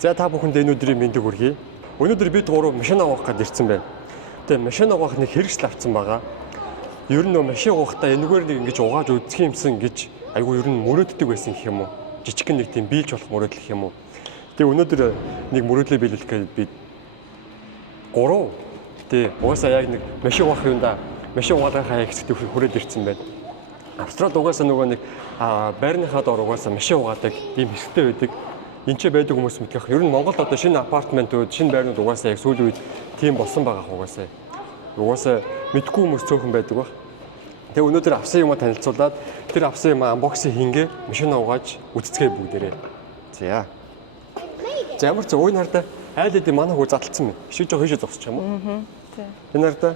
За та бүхэнд энэ өдрийн мэндийг хүргэе. Өнөөдөр бид гурав машин авах гээд ирсэн байна. Тэгээ машин авах нэг хэрэгсэл авсан байгаа. Ер нь машин авахдаа энэгээр нэг ингэж угааж үзэх юмсан гэж айгүй ер нь мөрөөддөг байсан гэх юм уу? Жижигхэн нэг тийм биелж болох мөрөөдөл гэх юм уу? Тэгээ өнөөдөр нэг мөрөөдлөө биелүүлэх гээд бид гурав тэгээ угаасаа яг нэг машин авах юунда машин угаалгах хаяа хэсэгт хүрээд ирсэн байна. Австралид угаасаа нөгөө нэг байрныхаа доор угаасаа машин угаадаг ийм хэсэгтэй байдаг. Энд ч байдаг хүмүүс мэдгэх. Ер нь Монголд одоо шинэ апартментууд, шинэ байрнууд угаасаа яг сүүлийн үед тийм болсон байгаа угаасаа. Угаасаа мэдгүй хүмүүс цөөхөн байдаг баг. Тэгээ өнөөдөр авсан юмаа танилцуулаад тэр авсан юмаа анбоксинг хийнгээ, машин угааж үцэцгээ бүгдээрээ. За. За ямар ч ууй нартай айл эдийн манай хүү задлцсан байна. Шиж жоо хөөж зогсчих юм уу? Аа. Тийм. Энэ нартай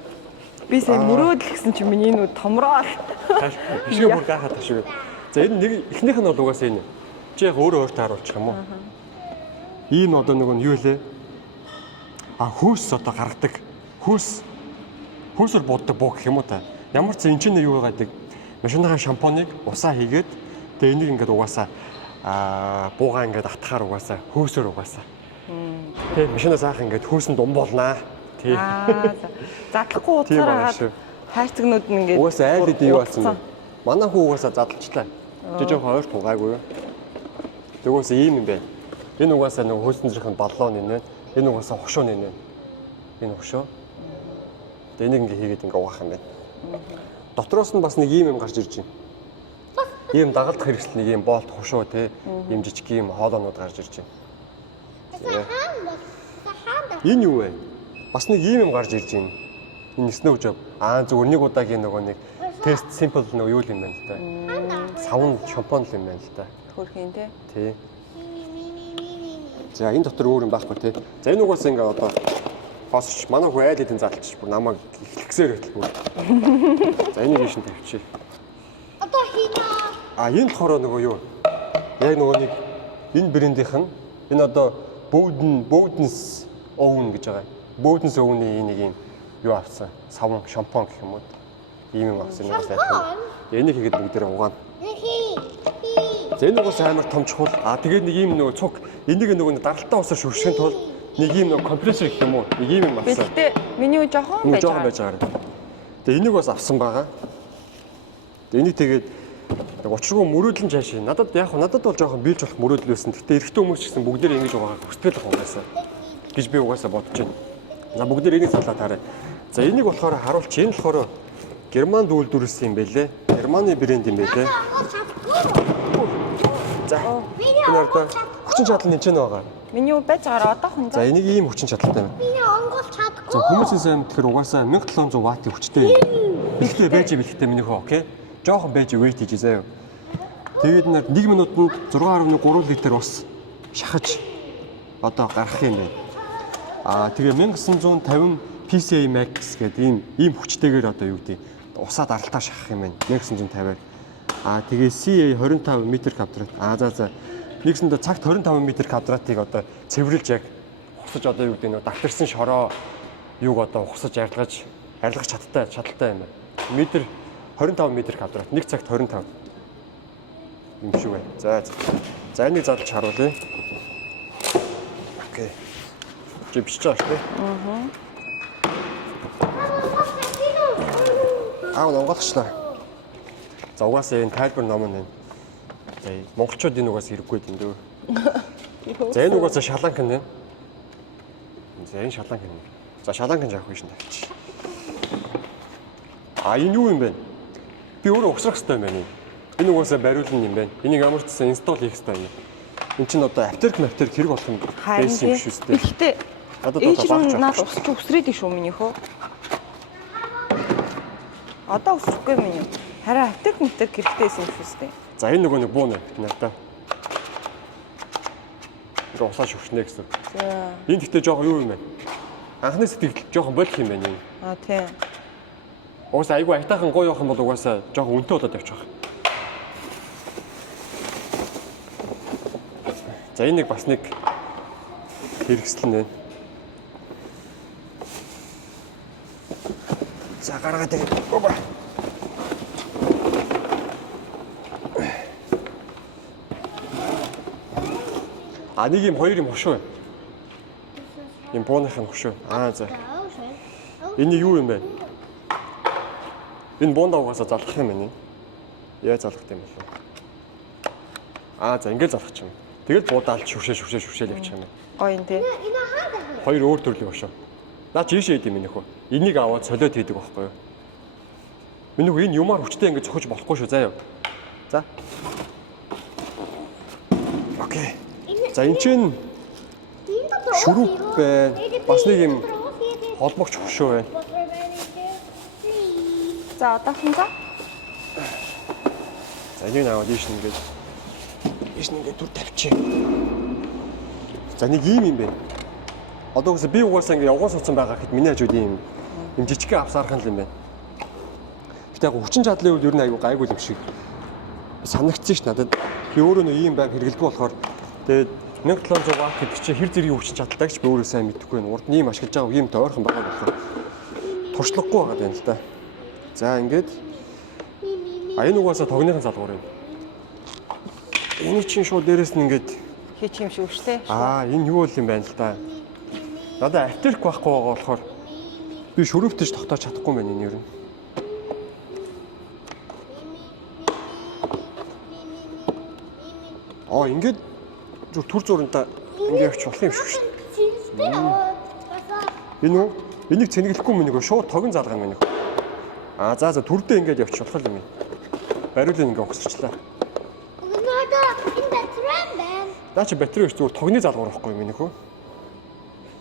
би сая мөрөөдөл гэсэн чинь миний нүд томроо. Хишгээ бүр гахаад ташиг. За энэ нэг эхнийх нь бол угаасаа энэ. Чи яг өөрөө өөртөө харуулчих юм уу? Ийм одоо нөгөө юу вэ? Хөөс одоо гаргадаг. Хөөсөр буддаг буу гэх юм уу та. Ямар ч энэ чинь юу байгадаг. Машиныхаа шампуныг усаа хийгээд тэгээ энийг ингээд угаасаа буугаа ингээд атахаар угаасаа хөөсөр угаасаа. Тэгээ машинаас аах ингээд хөөсөн дум болнаа. Тий. Задлахгүй утгаараа хайрцагнууд нь ингээд угаасаа айл эдийн юу болсон бэ? Манай хүү угаасаа задлчлаа. Жижиг хойр тугаагүй юу? Тэгвэл ийм юм байна. Энэ угаасаа нэг хөөсөн зэрхэн баллон нэ. Энэ угаасаа хошоо нэ. Энэ хошоо. Тэгээ энийг ингээ хийгээд ингээ угаах юм байна. Дотроос нь бас нэг ийм юм гарч ирж байна. Ийм дагалдах хэрэгсэл нэг ийм болт хошоо те. Ийм жижиг ийм хоолоонууд гарч ирж байна. Энэ юу вэ? Бас нэг ийм юм гарч ирж байна. Энэ snow job. Зүгээр нэг удаагийн нөгөө нэг тест simple нөгөө юу юм байна л та. Савн шампунь юм байна л та. Хөрхийн тий. Тий. За энэ дотор өөр юм байхгүй тий. За энэ угаасаа ингээ одоо босч манай хүү айл эдийн задлчих бүр намайг ихлэхсээр байтал бүр. За энийг ийш нь тавьчих. Одоо хийнэ. Энэ болохоор нөгөө юу? Яг нөгөө нэг энэ брэндийнх нь энэ одоо Bowden's Own гэж байгаа. Bowden's Own-ийн нэг юм юу авсан? Савн шампунь гэх юм уу? Ийм юм авсан нэг сайхан. Энийг хийгээд бүгдээрээ угаана. За энэ угаас амар том чухал. Тэгээд нэг ийм нөгөө цуг энийг нөгөө даралтаа усаар шүршгэн тул нэг ийм нөгөө компрессор гэх юм уу? Нэг ийм юм авсан. Гэхдээ миний юу жоохон байж байгаа. Тэгээд энийг бас авсан байгаа. Энийг тэгээд учиргүй мөрөөдлөн чааш. Надад бол жоохон биелж болох мөрөөдөл байсан. Гэхдээ эрэгтэй хүмүүс ч гэсэн бүгдээр ингэж угаагаа хүсдэг л угаасаа гэж би угаасаа бодож байна. За бүгдээр энийг салаад хараа. За энийг болохоор харуулч. Энэ болохоор Германд үйлдвэрлэсэн юм байлээ. Германы брэнд юм байлээ. За. Энэ одоо хүчин чадал энэ ч байгаа. Миний юу байж байгаа одоо хүн. За энийг ийм хүчин чадалтай байна. Миний онгол чадахгүй. За хүмүүсийн сайн тэгэхээр угаасаа 1700 ваттын хүчтэй. Бэлтээ байж бэлтээ миний хөө, окей? Жохон байж wait хийж заяа. Тэгээд нэг минутанд 6.3 литр ус шахаж одоо гарах юм байна. Тэгээ 1950 PCI Max гэдэг ийм хүчтэйгээр одоо юу гэдэг усаа даралтаа шахах юм байна. 1950-аар. Тэгээ CA 25 м². За. Нэгсэндээ цагт 25 м²-ыг одоо цэвэрлж яг ухсаж одоо юу гэдэг нь давтарсан шороо юуг одоо ухсаж арилгах чадaltaй юм байна. 25 м². Нэг цагт 25 юм шиг байна. За энийг задлж харуулъя. Окей. Чи бичиж байгаа шүү дээ. Онголчлаа. За угаасаа энэ тайлбар ном нь. За монголчууд энэ угаасаа хэрэггүй юм дөө. За энэ угаасаа шаланк нь. За энэ шаланк нь. За шаланк нь яах вэ шин тавьчих. Энэ юу юм бэ? Би өөрөө ухсрах хэрэгтэй юм байна. Энэ угаасаа бариулна юм байна. Энийг ямар ч гэсэн инсталл хийх хэрэгтэй юм. Энд чинь одоо аптерк хэрэг болох юм байсан юм шүү дээ. Гэхдээ энэ наад усч үсрээд шүү миний хөө. Одоо үсрэхгүй миний. Харин аптерк хэрэгтэйсэн шүү дээ. За энэ нөгөө нэг буу нэ надаа. Ингээ усаа шүрхнэ гэсэн. За. Энэ гэхдээ жоохон юу юм бэ? Анхны сэтгэл жоохон болох юм байна. Тийм. Угаасаа айгүй айтаахан гоё явах юм бол угаасаа жоохон үнэтэй болоод явчих. За энэ нэг бас нэг хэрэгсэл нэ. За гаргаад ирээ. А нэг юм хоёр юм хөшөө. Юм бууныхын хөшөө. За. Энэ юу юм бэ? Энэ буунда угаасаа залгах юм байна. Яаж залгах юм бэ? За ингэж залгах юм. Тэгэл буудаалж шүршээл явчих юм. Гоё юм тий. Хоёр өөр төрлийн хөшөө. Наа чи ийшээ идэм минийхүү. Энийг аваад солиод хийдэг байхгүй юу? Минийхүү энэ юмар хүчтэй ингэж зохиж болохгүй шүү заа юу. За. Окей. За энэ чинь шүрүүп байна. Бас нэг юм холбогч хөшөө байна. За одоохон за. За энийг аваад ийш нэгээд түр тавьчих. За нэг юм байна. Одоо үгүй би угаасаа ингээ явган суудсан байгаа гэхэд миний хажууд юм жижигхэн авсаархан л юм байна. Гэтэ яг хүчин чадлын үед ер нь гайгүй юм шиг санагдсан ш надад. Би өөрөө нэг ийм байг хэрэгэлдэг болохоор тэгээд 1700 ватт гэдэг чинь хэр зэргийн хүчин чадалтай гэж би өөрөө сайн мэдэхгүй байна. Урд нь ийм ашиглаж байгаа ийм тойрхон байгаа болохоор туршлагагүй байгаа юм л да. За ингээд энэ угаасаа тогныхын салгуур юм. Эний чинь шууд дээрээс нь ингээд Хийчих юм шиг шүү дээ. Энэ юу юм байна л да. Надад артерик байхгүй байгаа болохоор би шөрөвтөж тогтоож чадахгүй юм байна энэ юу. Ингээд зүр түр зурантаа ингээд явчих болох юм шиг шүү дээ. Энэ үү? Энийг цэнгэлэхгүй мөн нэг шууд тогон залгах юм байна. За түрдээ ингээд явчих болох юм. Бариулын ингээд огсорчлаа. Наа чи батарей биш зүгээр тогны залгуур байхгүй юм нөхөө.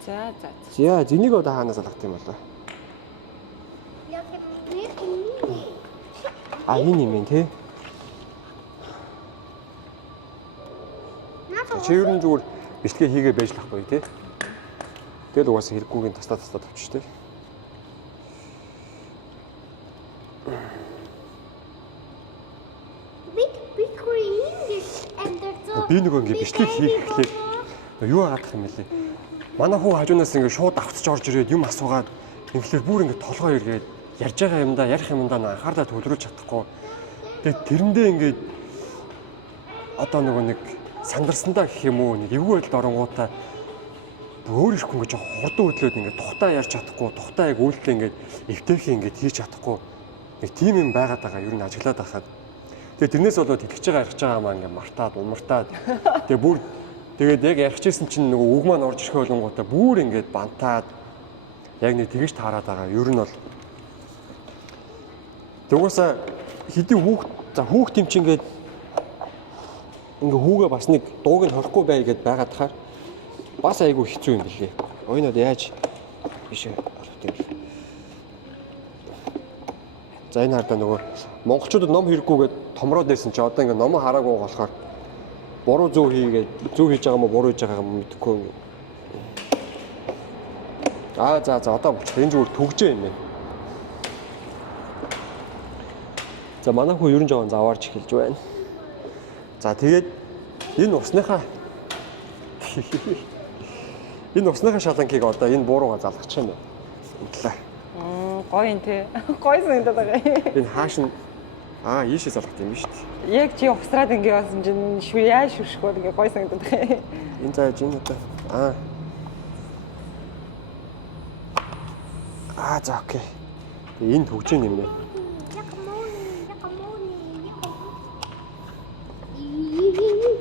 За. Энийг одоо хаанаас залгах юм болоо? Энэ юм тий. Чи ер нь зүгээр бичлэгээ хийгээ байж л ахгүй тий. Тэгэл угаасаа хэрэггүйгийн тастаа тавьчих тий. Би нэг ингэ бичлэг хийх гэхлээр юу хаадах юм бэлээ. Манай хүү хажуунаас ингэ шууд авцж орж ирээд юм асуугаад ингээл бүр ингэ толгоо эргээд ярьж байгаа юмдаа ярих юмдаа анхаарлаа төвлөрүүлж чадахгүй. Тэгээд тэрэндээ ингээд одоо нэг сандарсандаа гэх юм уу нэг эвгүй байдалд оронгуудаа өөр их хүн гэж хурдан хөдлөөд ингээд тухтаа ярьж чадахгүй, тухтаа яг үйлдэл ингээд эвтэйхээ ингээд хийж чадахгүй. Нэг тийм юм байгаад байгаа ер нь ажиглаад байхад. Тэгээд тэрнээс болоод итгэж байгаа ярих байгаа маа ингээд мартаад, умартаад. Тэгээд яг ярихжсэн чинь нөгөө үг маань орж ирэх болгонгуудаа бүр ингээд бантаад яг нэг тэгэж таарад байгаа. Ер нь бол Тэгвээсээ хэдий хүүхд юм чи ингээд хүүгээ бас нэг дууг нь хорихгүй бай гэдээ байгаад тахаар бас айгүй хэцүү юм билээ. Ойнод яаж биш болов юм. За энэ хардаа нөгөө монголчуудад ном хэрэггүйгээд томроод байсан чи одоо ингээд ном хараагүй болохоор буруу зөв хийгээд зөв хийж байгаа юм уу буруу хийж байгаа юм мэдэхгүй. За одоо болчих. Энэ зүгээр төгжээ юм байна. За манай хүү ерөн жоохон заваарч эхэлж байна. За тэгээд энэ усныхаа шаланкийг одоо энэ буурууга залгах юм байна. Гоё юм тий. Гоё санагдаад байгаа. Энэ хааш нь ийшээ залгах юм биш үү? Яг чи ухсраад ингээ басан чинь яаж шүрших вэ ингээ гоё санагдаад байгаа. Энэ зааж энэ одоо за окей. Энэ төгжин юм байна.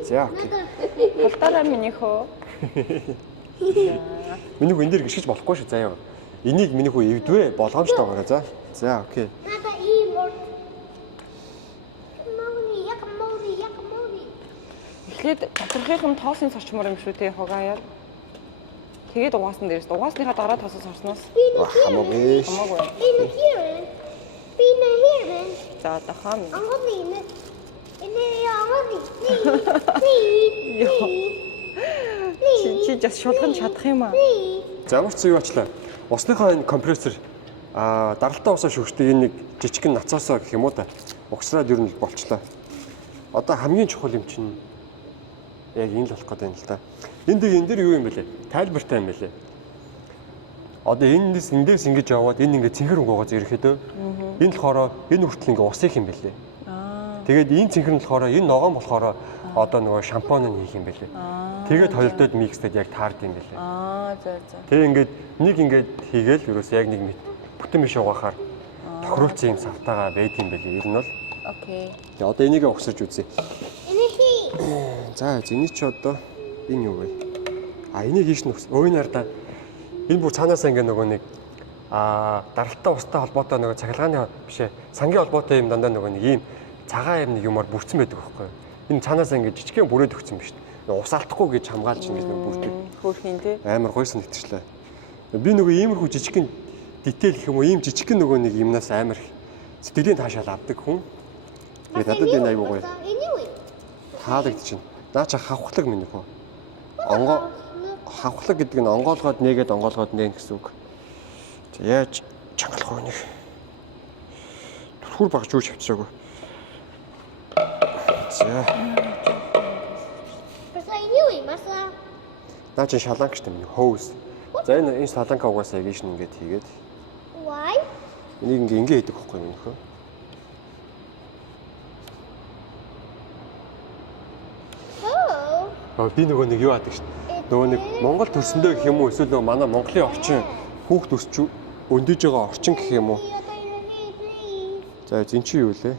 За окей. Халтараа минийхөө. Миний хүү энэ дээр гიშгэж болохгүй шүү заяа. Энийг миний хүү эвдвэ болгоомжтойгоорой за. За окей. Эхлээд тодорхойхон тоосын сорчмор юм шүү тий хугаяар. Тэгээд угаасан дээрээс угаасныхаа дараа тоосон сорсноос хамаагүй. За одоо хаам. Чи just шулган чадах юм аа. За ямар ч юу ачлаа. Усныхаа энэ компрессор даралтай усаа шүрхтэй энэ нэг жижигхэн нацаасаа гэх юм уу та. Угсраад ер нь болчлаа. Одоо хамгийн чухал юм чинь яг энэ л болох гэдэг юм л та. Энэ дээр юу юм бэлээ? Тайлбартай юм бэлээ. Одоо эндээс ингэж яваад энэ ингээд цэнхэр өнгөөгөөж ирэхэд энэ болохоор энэ хүртэл ингээд ус их юм бэлээ. Тэгээд энэ цэнхэр нь болохоор энэ ногоон болохоор одоо нөгөө шампунь нь хийх юм бэлээ. Тэгээд хоёрдод микстэд яг таард юм байлээ. За. Тэгээ ингээд нэг ингээд хийгээл ерөөс яг нэг бүтэн биш угаахаар тохируулсан юм савтаага байд юм байлээ. Ер нь бол. Окей. Тэгээ одоо энийг угсаж үзье. Энэ хий. За энийг чи одоо энэ юу вэ? Энийг хийш нь өөний ардаа энэ бүр цаанаасаа ингээ нөгөө нэг даралтай устай холбоотой нөгөө цахилгааны бишээ сангийн холбоотой юм дандаа нөгөө нэг ийм цагаан юм нэг юмар бүрдсэн байдаг байхгүй юу? Энэ цаанаасаа ингээ жижигхэн бүрээд өгсөн биз дээ. Ус алдахгүй гэж хамгаалж ингээ бүрдэг. Хөөрхийн тий. Амар гоё санагдчихлаа. Би нөгөө иймэрхүү жижигхэн детейл гэх юм уу ийм жижигхэн нөгөө нэг юмнаас амар сэтгэлийн таашаал авдаг хүн. Тэгээд надад энэ аягүй гоё. Anyway. Таалагдчихна. Наа чи хавхлаг минь нөхөө. Хавхлаг гэдэг нь онгоолгоод нээгээд онгоолгоод нээн гэсэн үг. Яаж чангалах вэ нэг? Түр багж юу авчираагүй. За. Бasta anyway, бasta. Наа чи шаланг штэ минь hose. За энэ шаланг угаасаа ийш нь ингээд хийгээд. Why? Энийг ингээ хийдэг байхгүй юм нөхөө. Би нөгөө нэг юу яадаг шүү дээ. Нөгөө нэг Монгол төрсөндөө гэх юм уу эсвэл нөгөө манай Монголын орчин хүүхд өсч өндөж байгаа орчин гэх юм уу. За зин чи юу лээ?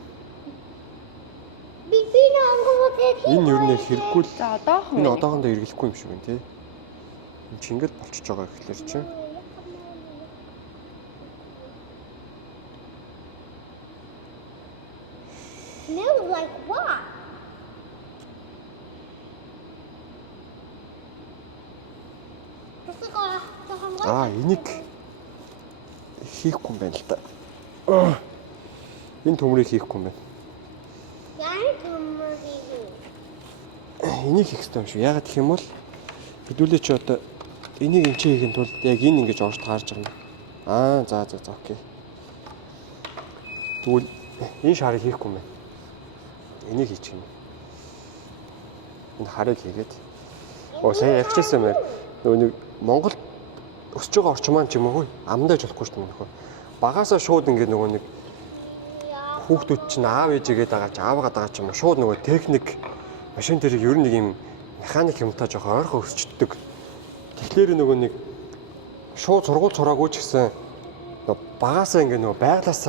Би наангуутэй. Энэ юу нэ хэрэггүй л. За одоохон. Энэ одоохондоо эргэлэхгүй юм шиг байна тий. Энд чи ингээд болчихж байгаа гэхлээр чинь. Smells like what? Энийг хийхгүй юм байна л да. Энэ төмрийг хийхгүй юм байна. Яа төмрийг? Энийг хийх хэрэгтэй юм шүү. Яагаад гэх юм бол хэдүүлээ чи одоо энийг энэ хийхин тулд яг энэ ингэж орж таарж байгаа юм. За окей. Тэгвэл энэ шарыг хийхгүй юм байна. Энийг хийчих юм. Энэ харыг хийгээд. Сая ярьчихсан мээр нөгөө нэг Монгол өсөж байгаа орчин маань ч юм уу амдаж болохгүй шүү дээ нөхөө. Багаасаа шууд ингэ нөгөө нэг хүүхдүүд чинь аав ээжигээд байгаа ч аавгаа дагаа ч юм уу шууд нөгөө техник машин тэрийг ер нь нэг юм механик юмтай жоохон ойрхон өсчдөг. Тэгэхээр нөгөө нэг шууд сургууль сураагүй ч гэсэн багаасаа ингэ нөгөө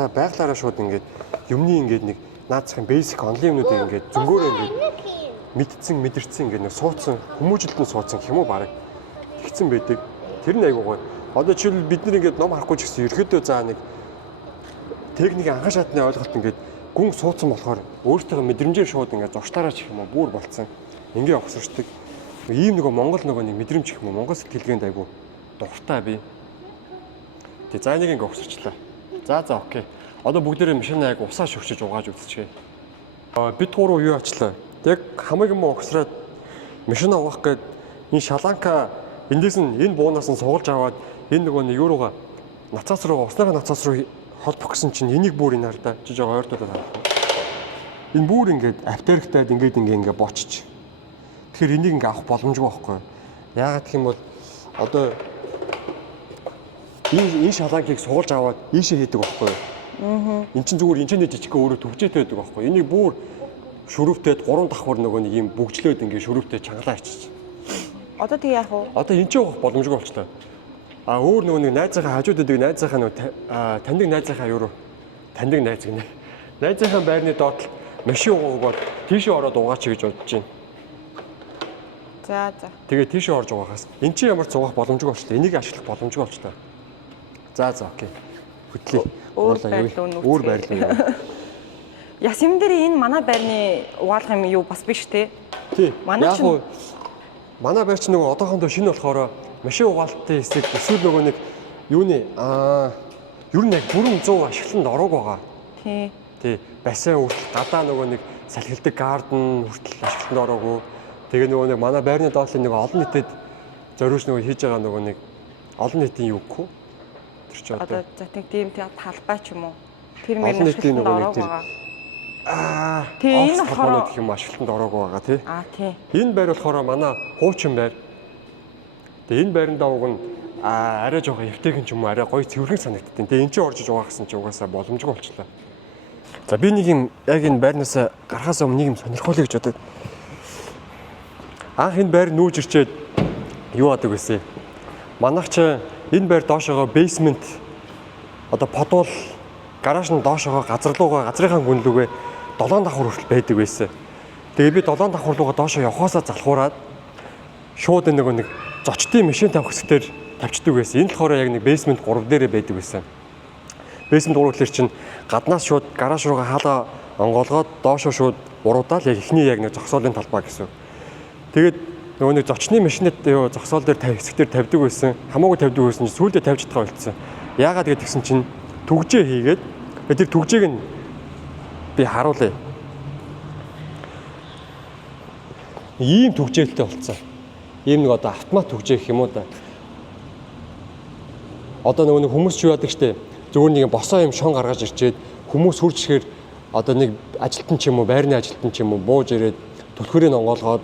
байглаараа шууд ингэ юмны ингэ нэг наацхан basic онлайн юмнуудыг ингэ зөнгөөрөө ингэ мэдсэн мэдэрсэн ингэ нэг суудсан хүмүүжлэлтэн суудсан гэх юм уу баг тэгсэн байдаг. Тэр нь айгуу гоё. Одоо жишээл бид нар ингээд ном харахгүй ч гэсэн ерөөдөө заа нэг техникийн анхан шатны ойлголт ингээд гүн суудсан болохоор өөртөө мэдрэмжээр шууд ингээд зуршлаараа ч юм уу бүр болцсон. Ингээ огсорчдаг. Ийм нөгөө Монгол нөгөө нэг мэдрэмж гэх юм уу Монгол сэтгэлгээнд айгуу дуртай би. Тэгээ за нэг ингээ огсорчлаа. За окей. Одоо бүгдээрээ машина яг усаа шөгчөж угааж үзчихье. Бид гурав юу ачлаа. Яг хамаг юм огсраад машина угаах гээд энэ шаланка эндээс нь энэ буунаас нь сугалж аваад энэ нөгөө нэг юурууга нацаас руу усныхаа нацаас руу холбох гэсэн чинь энийг бүр энэ хардаа жиж байгаа ойртоод байна. Энэ бүр ингээд авторитет ингээд бочч. Тэгэхээр энийг ингээд авах боломжгүй байхгүй. Яагаад гэх юм бол одоо энэ шалангийг сугалж аваад ийшээ хийдэг байхгүй. Эн чинь зүгээр энэний жижиг өөрөө төвчээтэй байдаг байхгүй. Энийг бүр шөрөвтөд 3 давхар нөгөө нэг юм бүгжлөөд ингээд шөрөвтөд чангалаа ичиж. Одоо тэг яах вэ? Одоо энэ ч явах боломжгүй болчлаа. Өөр нөгөө нэг найзынхаа хажууд байдаг найзынхаа нөгөө таньдаг найзынхаа юу таньдаг найз гинэ. Найзынхаа байрны доотлол машин угаагаад тийшээ ороод угаач гэж бодож байна. За. Тэгээ тийшээ орж угаахаас эн чинь ямар ч угаах боломжгүй болчлаа. Энийг ашиглах боломжгүй болчлаа. За окей. Хөтлөе. Өөр байрлал. Ясим дээр энэ манай байрны угаалгах юм юу бас биш те. Тий. Манай чинь манай байр чинь нөгөө одоохондоо шинэ болохоор машин угаалтын хэсэг эсвэл нөгөө нэг юуны ер нь яг бүрэн 100 ашиглалтанд ороог байгаа. Тий. Бассейн хүртэл гадаа нөгөө нэг салхилдаг гарден хүртэл ашиглалтанд ороогүй. Тэгээ нөгөө нэг манай байрны доотлын нэг олон нийтэд зориулж нөгөө хийж байгаа нөгөө нэг олон нийтийн юу гэхгүй. Тэр чи одоо за тийм талбай ч юм уу. Тэр мөр ашиглалтанд ороог байгаа. Тэгээ энэ болохоор гэх юм ашиглалтанд ороогүй байгаа тий. Тий. Энэ байр болохоор манай хуучин байр. Тэгээ энэ байрандаа уг нь арай жоохон эвтэйгэн ч юм уу арай гоё цэвэрхэн санагдтiin. Тэгээ эн чинь орж угаа гэсэн чинь угаасаа боломжгүй болчихлоо. За би нэг юм яг энэ байрнаас гарахаас өмнө нэг юм сонирхолтой гэж бодод. Анх энэ байр нүүж ирчээд юу адаг гэсэн. Манайх ч энэ байр доошоогоо basement одоо подвол гараж нь доошоогоо газарлуугаа газрынхаа гүнлүүгээ 7 давхар хүртэл байдаг байсан. Тэгээ би 7 давхар руугаа доошоо явахаасаа залхуураад шууд нэг зочдын машин тавих хэсгээр тавьчдаг байсан. Энэ болохоор яг нэг basement 3 дээрээ байдаг байсан. Basement 3 гэхэлэр чинь гаднаас шууд гараж руугаа хаалга онгоолгоод доошоо шууд уруудаал яг ихний яг нэг зогсоолын талбай гэсэн. Тэгээд нөгөө нэг зочны машинад зогсоол дээр хэсгээр тавьдаг байсан. Хамаагүй тавьдаг байсан чинь сүүлдээ тавьж чадхаа болцсон. Яагаад гэдэг тэгсэн чинь түгжээ хийгээд тэр түгжээг нь би харуулъя. Ийм түгжээлтэй болцсон. Ийм нэг одоо автомат түгжээ гэх юм уу да. Одоо нөгөө нэг хүмүүс ч юу яадаг штэ. Зүгээр нэг босоо юм шон гаргаж ирчээд хүмүүс хурж ирэхээр одоо нэг ажилтан ч юм уу, байрны ажилтан ч юм уу бууж ирээд түлхүүрийг онгоолгоод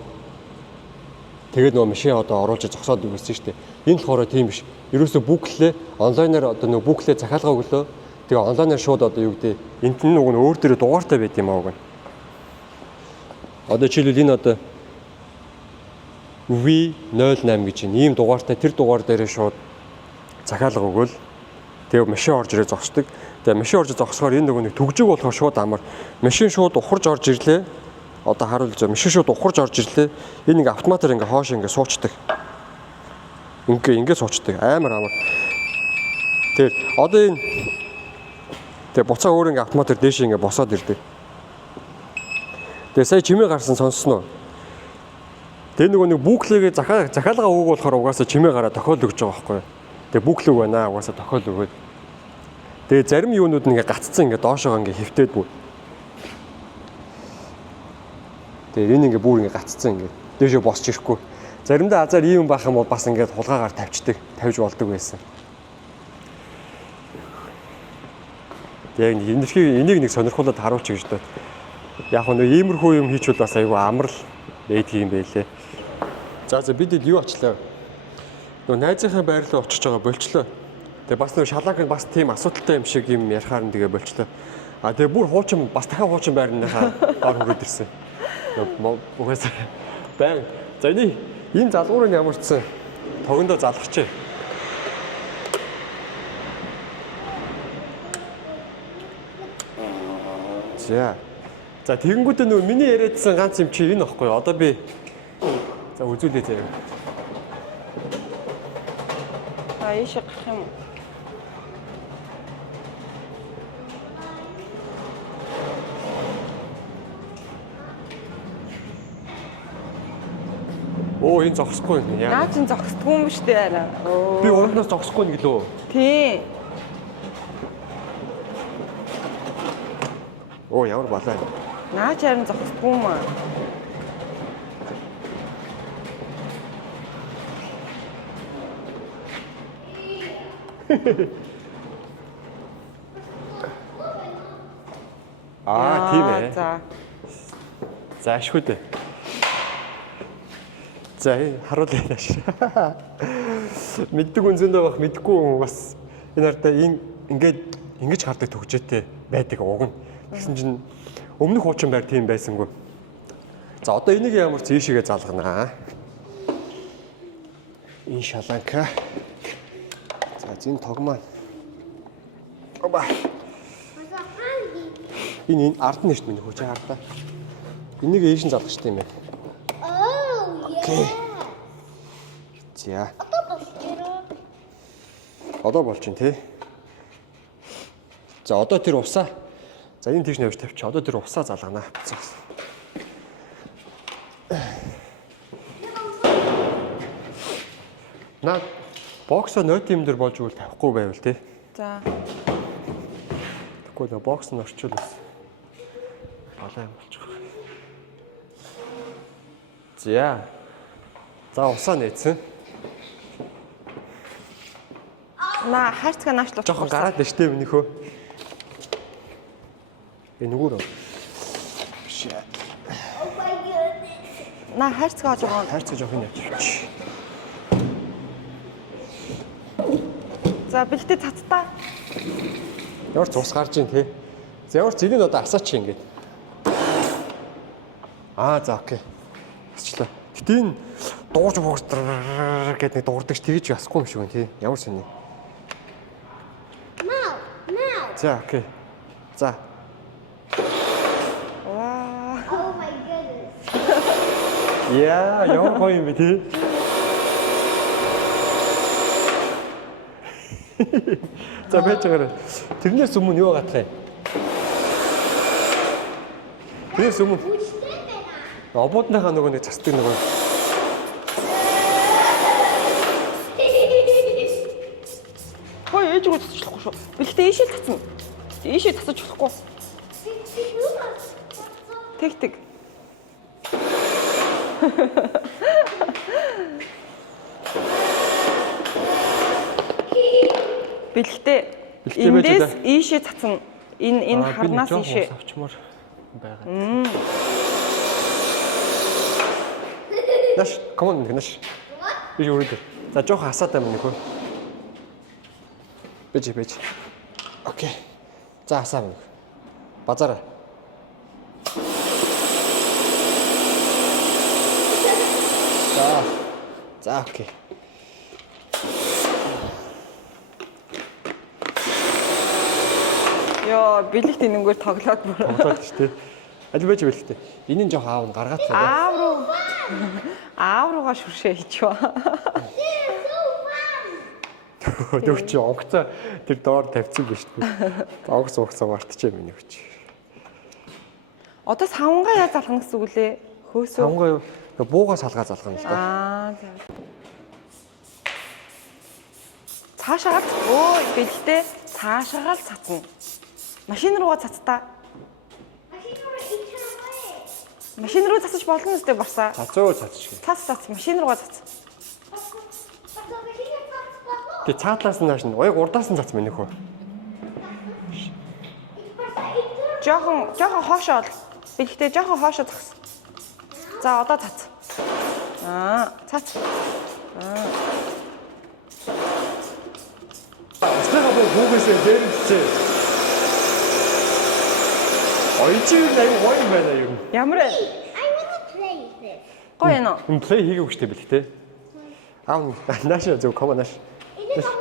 тэгээд нөгөө машин одоо оруулж зогсоод өгсөн шүү дээ. Энэ болохоор тийм биш. Ерөөсөө бүклээ онлайнаар одоо нөгөө бүклээ захиалгаа өглөө. Тэгээ онлайнаар шууд одоо юу гэдэг энд нь нөгөө өөр дээрээ дугаартай байт юм аа гэнэ. Одоо жишээлбэл энэ одоо V08 гэж ийм дугаартай тэр дугаар дээрээ шууд захиалга өгөөл. Тэгээ машин орж ирээ зогсдог. Тэгээ машин орж зогсохоор энэ нөгөө нэг түгжиг болохоор шууд амар. Машин шууд ухарж орж ирлээ. Одоо харуул зөө машин шууд ухарж орж ирлээ. Энэ ингээ автоматар ингээ хоош ингээ суучдаг. Ингээ суучдаг. Амар. Тэр одоо энэ тэгээ буцаа өөр ингээ автоматар дээш ингээ босоод ирдэг. Тэгээ сая чимээ гарсан сонссноо. Тэгээ нөгөө нэг бүклэгээ захиалга өгөх болохоор угаасаа чимээ гараа тохиол өгч байгаа байхгүй юу? Тэгээ бүклэг байна угаасаа тохиол өгөөд. Тэгээ зарим юунууд нь ингээ гаццсан ингээ доошоо ингээ хөвтөөд бүр. Тэгээ энэ ингээ бүр ингээ гаццсан ингээ дээшээ босч ирэхгүй. Заримдаа азар ийм байх юм бол бас ингээ хулгаагаар тавьж болдог байсан. Тэгээ энийг нэг сонирхуулаад харуулчих гэж доо. Яг нэг иймэрхүү юм хийчихвэл бас айгүй амарл байдаг юм байлээ. За бид юу очлоо? Нөгөө найзынхаа байр руу очиж байгаа болчлоо. Тэгээ бас нөгөө шалааг нь бас тийм асуудалтай юм шиг юм ярихаар нь тэгээ болчлоо. А тэгээ бүр хуучин бас дахиад хуучин байрныхаа гар хүрээд ирсэн. Угаасаа байр. За энэ залгуурын ямарчсан тогондоо залгачээ. За тэгэнгүүтээ нөгөө миний яриадсан ганц юм чи энэ аахгүй юу? Одоо би за үзүүлээ заяа. Ишиг гэх юм. Оо энэ зогсохгүй юм яа. Наа чин зогсдгүй юм шүү дээ арай. Би урагнаас зогсохгүй нэг лөө. Тий. Оо ямар балаа. Наа чи харин зогсдгүй юм аа. Тийм ээ. За ашгүй дээ. За харуулъя тааш. Мэддэг үнзэндээ байх мэдгүй хүн бас энэ хартаа ингэж хардаг төгжээтэй байдаг уг нь. Тэгсэн чинь өмнөх хуучин байр тийм байсангүй. За одоо энийг ямар ч ийшээгээ залгана. Энэ шаланка. За зин тогмаа. Оба. Энэ ард нь шүү дээ миний хүч хардаа. Энийг ийш нь залгах юм байна. Окей. За. Одоо болж байна тий. За одоо тэр усаа. За энэ тийш навж тавьчих. Одоо тэр усаа залгана. Наа боксо ноут юм дээр болж үл тавихгүй байвал тий. За. Тэгвэл бокс нь орчвол бас балаа юм болчих. За усаа нээсэн. На хайрцгаа наашлууч. Жохон гараад байна штэ минийхөө. Нүгүр. На хайрцгаа жоохон. Хайрцгаа жоохон явчих. За бэлтээ цацтаа. Ямар ч ус гарч ийн тий. За ямар ч энийг одоо асаач ингэж. За окей. Асчлаа. Гэтэ Гэтэ энэ дуурж бууж гэдэг нэг дуурдаг ч тэгэж ясахгүй юм шиг байна тий. Ямар сони. Now. За окей. За. Ваа. Oh my goodness. Яа, ямар гоё юм бэ тий. За байж байгаарай. Тэрнээс өмнө юу гатах юм? Тэрнээс өмнө Хүчтэй байна. обуудныхаа нөгөө нэг цасдаг нөгөө Хой ээжгүй цацчихлахгүй шүү. Бэлгтээ ийшээ цацна. Ийшээ цацаж болохгүй. Тэг. Бэлгтээ эндээс ийшээ цацна. Энэ харнаас ийшээ. авчмаар байгаа. Наш, come on, наш. Би юу гэдэг. За жоох хасаад байна нөхөө. Бэж. Окей. За хасаа байна. Базараа. За окей. Яа, бэлэгт энэнгээр тоглоод бүр. Тоглоод шүү дээ. Аль байж бэлгтэй. Энийг жоох аав нь гаргаад байна. Аав руугаа шүршээ хийчихв. Юу чи онгоцоо тэр доор тавьсан биш үү? Онгоцоо мартчихээ миний хүч. Одоо савнгаа яаж залгах гэсэн үг лээ? Хөөсөө. Савнгаа юу? Буугаа салгаа залгана л да. За. Цаашаа бэлгтээ цаашаа л цацна. Машин руугаа цацтаа. Машин руу цацаж болно үстэй барсаа. Цацчих. Цац машин руугаа цац. Гэ цаатлаас нь нааш нь уяг урдаас нь цац минийхөө. Жохон хоошоо бол. Бэлгтээ жохон хоошоо цацсан. За одоо цац. Цац. Астага буугээсээ дээрчээ. Ойчиг аяа гоё юм байна юу? Ямар I wanna play this. гоё юм уу? Энэ плей хийгээгүй штэ бэлгтэй. Аав наашаа зөв кома нааш. It is on.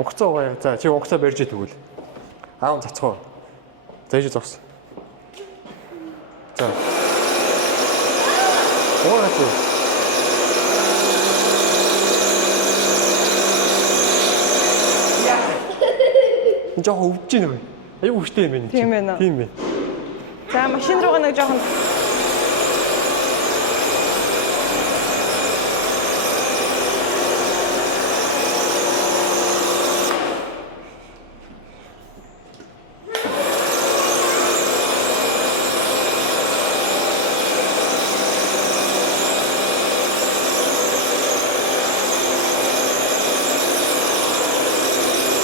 Онгоцоо гоё. За чи онгоцоо барьж тэгвэл. Аав цацгоо. Зайж зогс. За. Уугаач. Энэ жоо өвдөж байна вэ? Аюу өвчтэй юм байна. Тийм ээ. Тийм ээ. За машин руугаа нэг жоохон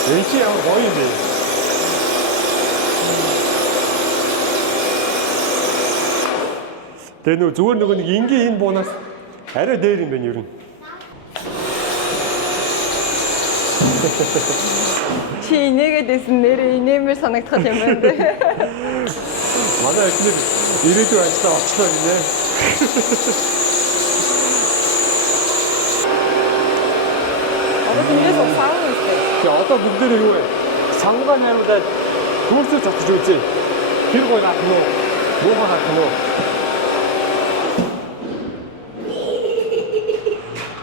Энд чи ямар гоё юм бэ? Тэгээ зүгээр нэг энгийн энэ буунаас арай дээр юм байна ер нь. чи инээгээд исэн нэрээ инээмээр санагдах юм байна дээ. Манай эхнэр ирээдүйн ажлаа очлоо гинэ. Одоо тиймээс усаан үстэй. Тэгээ одоо бүгдээрээ юу вэ? Савнгаа найруулаад хөөсөө цацж үзье. Тэр гоё гах нь уу? Муухай гах нь уу?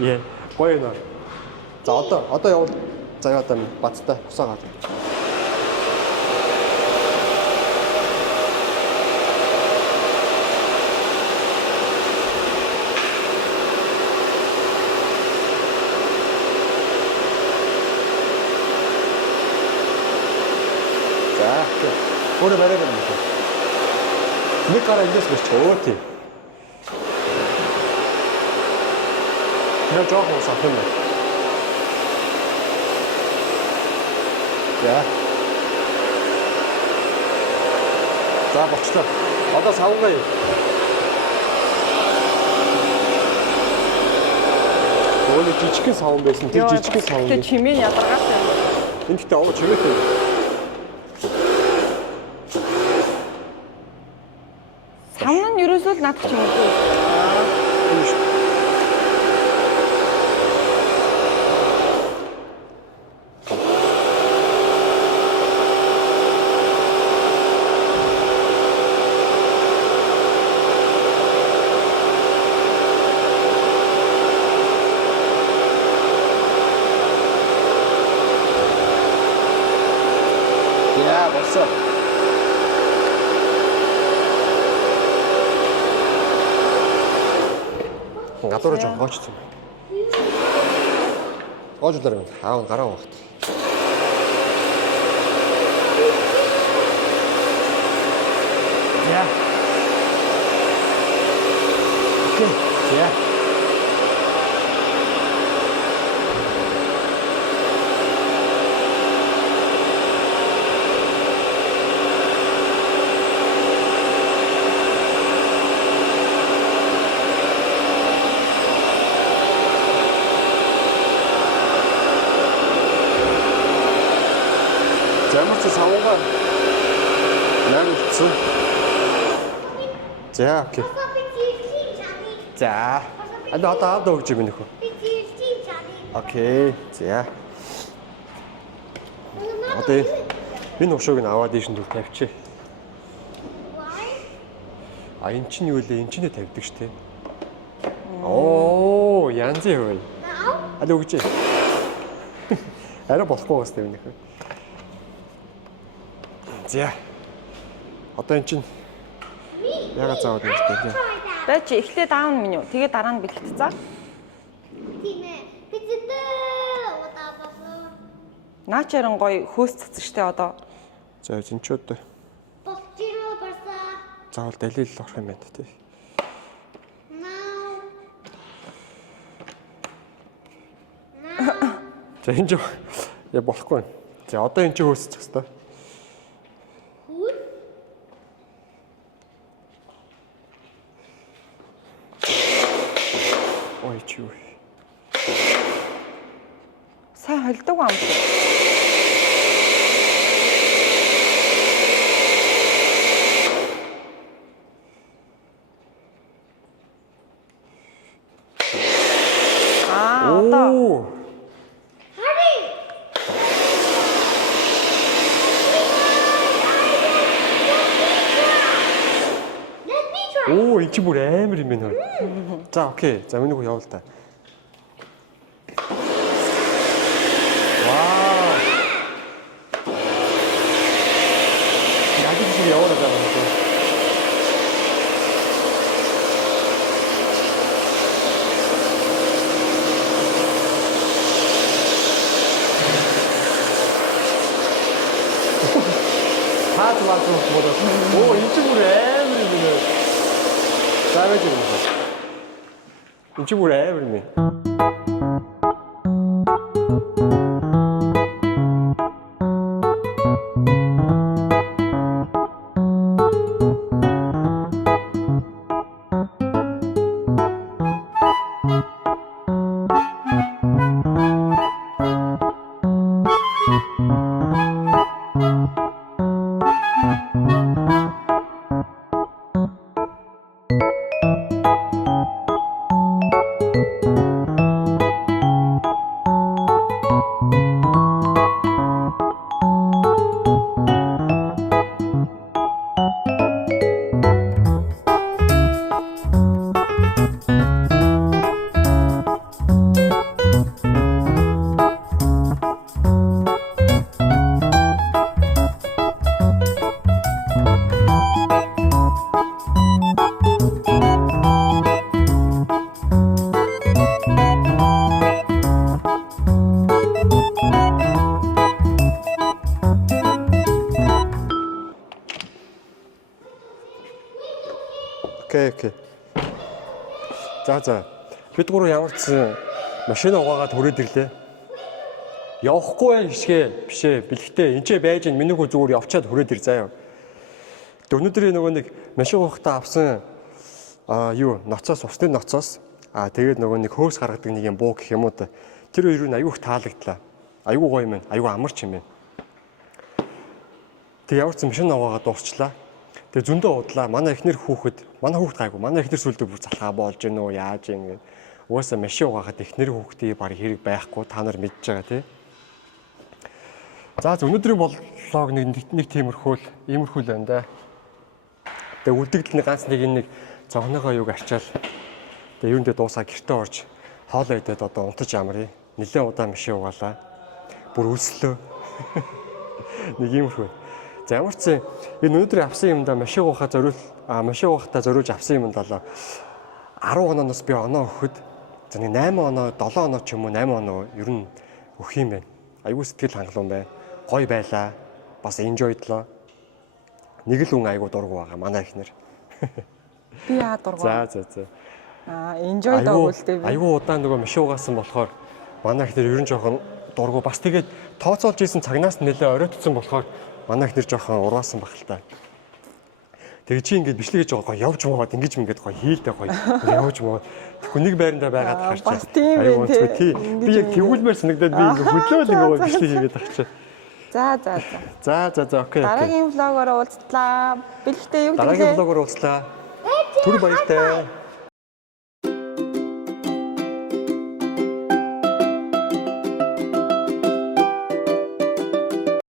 Яа, гоё нэр. За одоо явуул. За яа одоо бацтай усаагаад. Өөрө барай байна. Нэг гараа индээс бич өө тий. Яг жоох усах юм байна. За. За болчлоо. Одоо савгаа юу? Өөрөөр жижигхэн савн байсан. Тэр жижигхэн савн. Тэг чимээ ядаргаатай юм. Энд гэхдээ овоо чимээтэй. Савн нь ерөөсөө л наадах юм уу? Тийм шүү. За болсон. Гадуур жоо гоочсон. Гоожлоор юм. Аав гараа багт. За. Окей. За. Ямар ч савуугаар найруулсан. За, окей. Босоо би тийм чааны. За. Одоо аваад өгч юм нөхөө. Би тийм чааны. Окей. За. Одоо энэ ушууг нь аваад ийш нь түр тавьчих. Why? А эн чинь юу лээ? Эн чинь тавьдаг штэ. Оо, янз юу вэ? Now? Аль өгч. Арай болохгүй бас тавь нөхөө. За. Одоо эн чинь яга заавал юм бэ? Try that. Бай чи эхлээд аав минь юу. Тэгээ дараа нь бэлтгэж цаа. Тийм ээ. Би зэдээ удаа болсон. Наачаран гоё хөөс цэцэн штэ одоо. За, энэ ч одоо Болчихроо барсаа. заавал далил орох юм байна тий. Now. За, энэ ч яа болохгүй. За, одоо эн чинь хөөсчих хэвээр. Good. Ой, чүү. Сайн холдог юм шиг. Одоо Оо. Hurry. Let me try. Оо, эн чинь бүр амар юм байна. За, окей. За, миний хөө явуул та. Вау. Яг л шиг явуулаад байгаа юм шиг. Хаад маад болоод. Оо, энэ чинь бүр амар юм байна. Заавал юм байна. Энэ чинь бүр амар юм. Окей. За. Бид гурав ямар ч машин угаагаад хүрээд ирлээ. Явахгүй байх шигэ бишээ. Бэлгтээ энэ ч байж ин миний хүү зүгээр явчаад хүрээд ир заяа. Өнөөдөр нөгөө нэг машин угаахтаа авсан ноцоос усны ноцоос тэгээд нөгөө нэг хөөс гаргадаг нэг юм буу гэх юм уу та. Тэр хоёр нь аюух таалагдлаа. Аюу гоё юм байна. Аюу амарч юм байна. Тэг ямар ч машин угаагаад дуусчлаа. Тэгээ зөндөө удлаа. Манай хүүхэд гайгүй. Манай эхнэр сүлдө бүр залхаа болж гэнэ үү, яаж гэнэ. Угаасаа машин угаагаад эхнэр хүүхдийн баг хэрэг байхгүй. Та нар мэдж байгаа тий. За өнөөдрийн боллог нэг тиймэрхүүл байна да. Тэгээ үлдэгдэл ганц нэг цонхныгоо юуг арчаал. Тэгээ юундээ дуусаа гэртээ орж хоолоо идээд одоо унтаж амрыг. Нилээн удаан машин угаалаа. Бүр үлслөө. Нэг иймэрхүү. За ямар ч энэ өнөөдөр авсан юмдаа машин уухаа зориулж авсан юм даа 10 оноос би оноо өгөхөд за нэг 8 оноо 7 оноо ч юм уу 8 оноо ер нь өгөх юм байна. Айгуу сэтгэл хангалуун байна. Гоё байлаа. Бас enjoyдлоо. Нэг л хүн айгуу дургу байгаа манай ихнэр. Би яа дургу. За. Enjoy даа үлдээ би. Айгуу удаан нөгөө машин угаасан болохоор манай ихнэр ер нь жоохон дургу бас тэгээд тооцоолж исэн цагнаас нэлээ оройтсон болохоор манай ихнэр жоохон урваасан баг л та. Тэгээ чи ингэж бичлэг хийж байгаа гоё явж муугаад ингэж ингээд гоё хийлдэ гоё явж муугаад тэгэхгүй нэг байрандаа байгаад харчаа. Бас тийм байх тий. Би яг тэгүүлмээр санагдаад би ингэ хөдлөөл ингэ бичлэг хийгээд харчаа. За окей. Дараагийн влогоор уулзлаа. Бэлгтээ юу гэдэг вэ? Дараагийн влогоор уулзлаа. Түр баяртай.